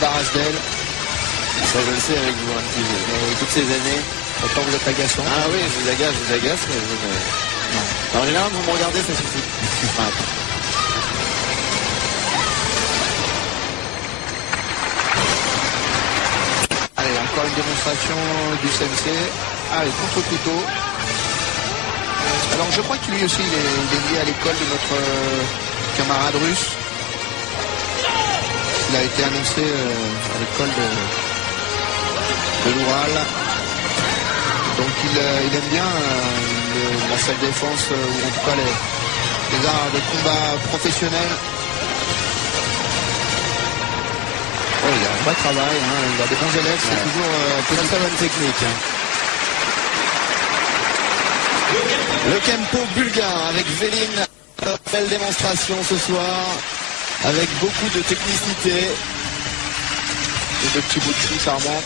débarrasse d'elle. Ça, je le sais avec vous, un petit peu. Toutes ces années. Autant vous êtes agaçant. Ah oui, je vous agace, mais vous ne... Non. En général, vous me regardez, ça suffit. Voilà. Allez, encore une démonstration du sensei. Allez, contre-couteau. Alors, je crois que lui aussi, il est lié à l'école de notre camarade russe. Il a été annoncé à l'école de l'Oural. Donc, il aime bien la salle défense, ou en tout cas les arts de combat professionnels. Oh, il y a un vrai travail, hein. Il a des bons élèves, c'est toujours très bonne technique. Hein. Le Kempo bulgare avec Véline. Belle démonstration ce soir, avec beaucoup de technicité. Et de petits bouts de chou charmants.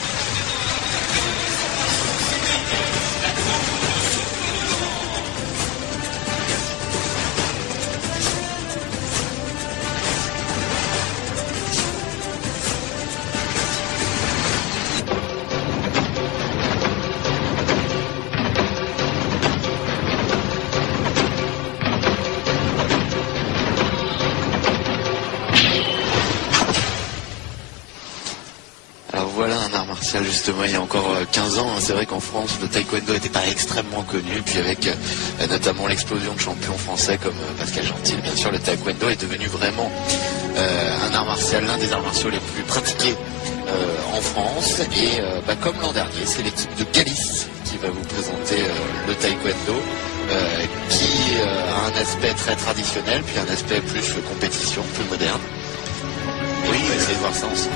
Justement, il y a encore 15 ans, hein, c'est vrai qu'en France, le taekwondo n'était pas extrêmement connu. Puis avec notamment l'explosion de champions français comme Pascal Gentil, bien sûr, le taekwondo est devenu vraiment un art martial, l'un des arts martiaux les plus pratiqués en France. Et comme l'an dernier, c'est l'équipe de Galice qui va vous présenter le taekwondo, qui a un aspect très traditionnel, puis un aspect plus compétition, plus moderne. Oui, on va essayer de voir ça ensemble.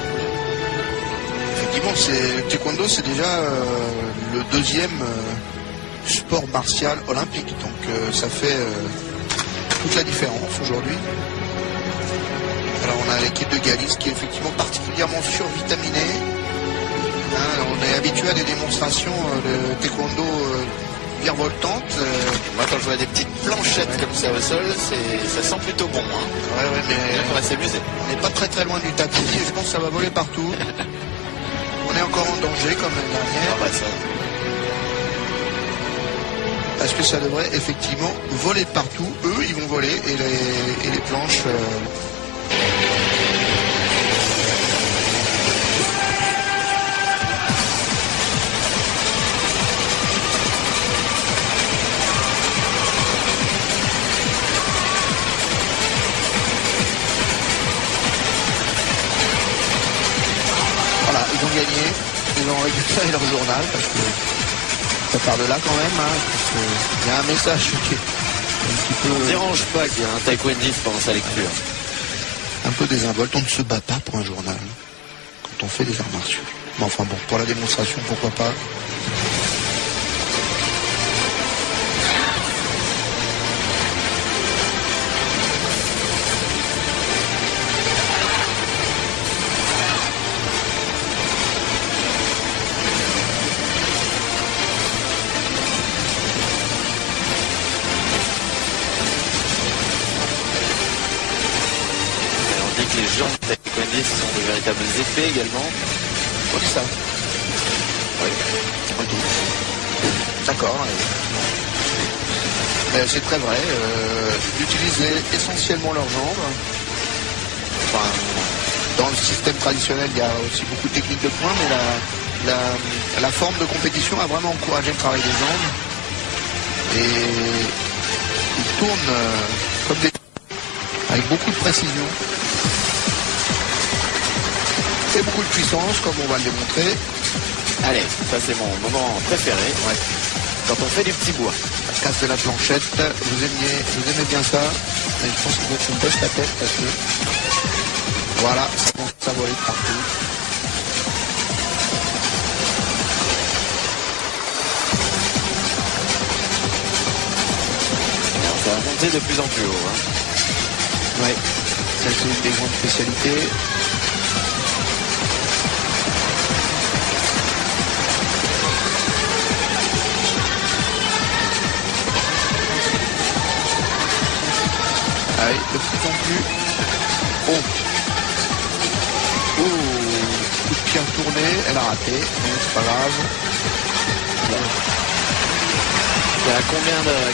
Effectivement, le taekwondo, c'est déjà le deuxième sport martial olympique. Donc ça fait toute la différence aujourd'hui. Alors on a l'équipe de Galice qui est effectivement particulièrement survitaminée. Hein, on est habitué à des démonstrations de taekwondo virevoltantes. Moi, quand je vois des petites planchettes comme ça au sol, ça sent plutôt bon. Hein. Ouais, mais on va s'amuser. On n'est pas très loin du tapis et je pense que ça va voler partout. On est encore en danger comme l'année dernière. Ah bah ça. Parce que ça devrait effectivement voler de partout. Eux, ils vont voler et les planches... Voilà, ils ont gagné. Ils ont récupéré leur journal parce que ça part de là quand même. Hein, il y a un message qui est un petit peu... On ne dérange pas qu'il y a un taekwondiste pendant sa lecture. Un peu désinvolte. On ne se bat pas pour un journal quand on fait des arts martiaux. Mais enfin bon, pour la démonstration, pourquoi pas. Les gens de taekwondistes sont de véritables épées également. Quoi que ça. Oui. Ok. D'accord. C'est très vrai. Ils utilisent essentiellement leurs jambes. Enfin, dans le système traditionnel, il y a aussi beaucoup de techniques de poing, mais la forme de compétition a vraiment encouragé le travail des jambes. Et ils tournent comme des... avec beaucoup de précision. Et beaucoup de puissance, comme on va le démontrer. Allez, ça c'est mon moment préféré. Ouais. Quand on fait du petit bois. Ça casse de la planchette. Vous aimez bien ça. Mais je pense qu'il faut qu'on baisse la tête parce que... Voilà, ça vole partout. Alors, ça va monter de plus en plus haut. Hein. Ouais, ça c'est une des grandes spécialités. Allez, de plus en plus. Oh. Oh. raté, mais c'est pas grave.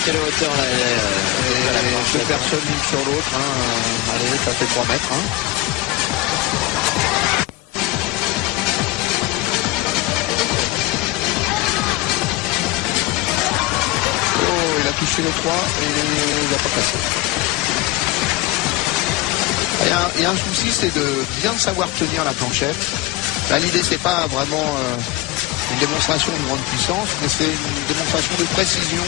Quelle hauteur là Deux personnes l'une sur l'autre. Allez, ça fait 3 mètres. Oh, il a touché le 3 et il n'a pas passé. Il y a un souci, c'est de bien savoir tenir la planchette. Là, l'idée, c'est pas vraiment une démonstration de grande puissance, mais c'est une démonstration de précision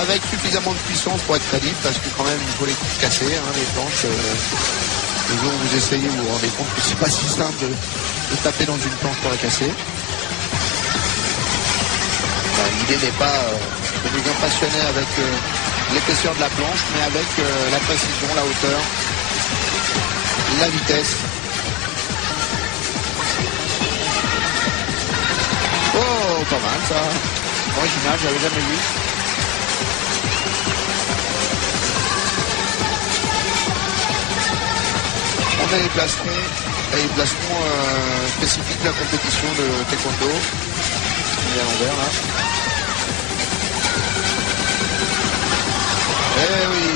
avec suffisamment de puissance pour être crédible, parce que quand même, il faut les casser, les planches. Le jour où vous essayez, vous vous rendez compte que c'est pas si simple de taper dans une planche pour la casser. L'idée n'est pas de nous impressionner avec l'épaisseur de la planche, mais avec la précision, la hauteur, la vitesse. Oh, pas mal ça. Original, j'avais jamais vu. On a les placerons spécifiques de la compétition de taekwondo. On est à l'envers là. Eh oui.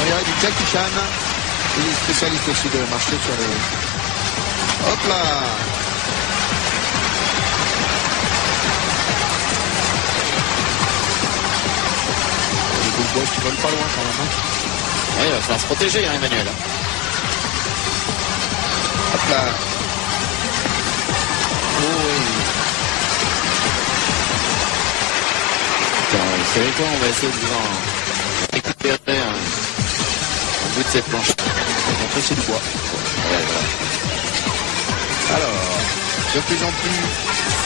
On dirait du Jackie Chan. Il est spécialiste aussi de marcher sur les... Hop là. Les boules boss qui volent pas loin quand même. Ouais, il va falloir se protéger, Emmanuel. Hop là. Oh oui. Vous savez quoi, on va essayer de récupérer un bout de cette planche. Montrer c'est du bois. Ouais, voilà. Alors, de plus en plus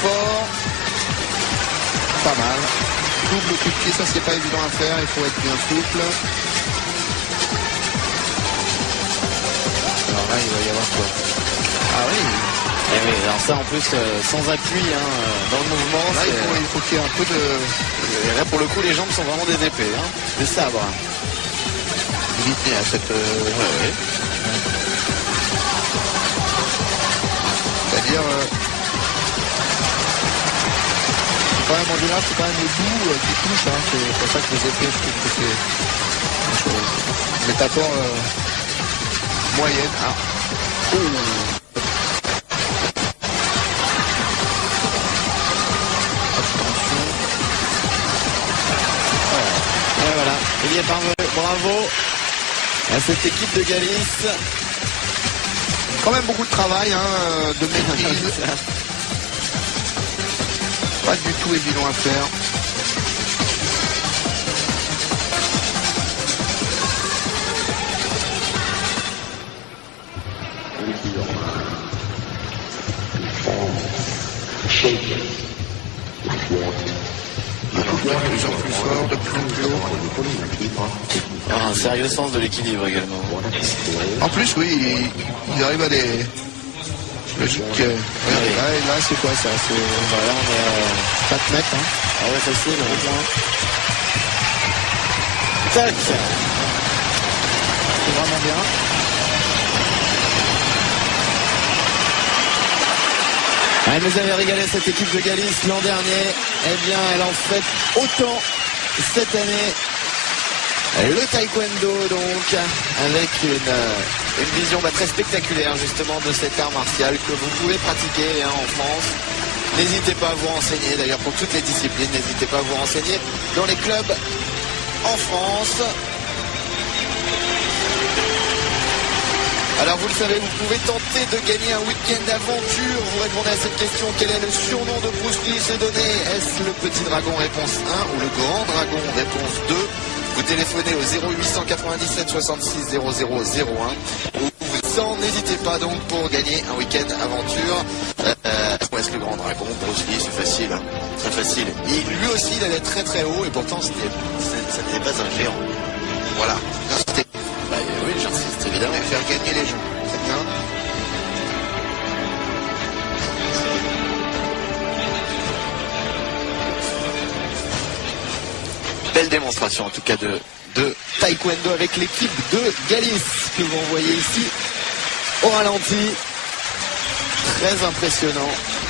fort. Pas mal. Double coup de pied, ça c'est pas évident à faire, il faut être bien souple. Alors là, il va y avoir quoi? Ah oui. Et oui, alors ça en plus sans appui dans le mouvement. Là, il faut qu'il y ait un peu de... Et là pour le coup les jambes sont vraiment des épées, des sabres. Limité à cette... Ouais. C'est-à-dire... c'est quand même en général, c'est quand même le bout qui touche. C'est pour ça que les épées, je trouve que c'est une métaphore moyenne. Oh. Et voilà, il y est parvenu. Bravo à cette équipe de Galice. Quand même beaucoup de travail, de maîtrise. Pas du tout évident à faire. Alors, de plus en plus fort, de plus en plus haut. Un sérieux sens de l'équilibre également. En plus, oui, il arrive à des... Regardez, là, c'est quoi ça? C'est... Là, on est 4 mètres. Ah ouais, facile, au moins. Tac! C'est vraiment bien. Elle nous avait régalé cette équipe de Galice l'an dernier. Eh bien, elle en fait autant cette année. Le taekwondo, donc, avec une vision très spectaculaire, justement, de cet art martial que vous pouvez pratiquer en France. N'hésitez pas à vous renseigner, d'ailleurs, pour toutes les disciplines, n'hésitez pas à vous renseigner dans les clubs en France. Alors vous le savez, vous pouvez tenter de gagner un week-end d'aventure. Vous répondez à cette question, quel est le surnom de Bruce Lee? C'est donné. Est-ce le petit dragon réponse 1 ou le grand dragon réponse 2? Vous téléphonez au 0897 66 00 01 ou vous n'hésitez pas donc pour gagner un week-end aventure. Est-ce le grand dragon? Bruce Lee, c'est facile, très facile. Et lui aussi, il allait très très haut et pourtant ça n'était pas un géant. Voilà. Oui, j'insiste évidemment. Faire gagner les gens, c'est bien. Belle démonstration en tout cas de taekwondo avec l'équipe de Galice que vous voyez ici au ralenti. très impressionnant.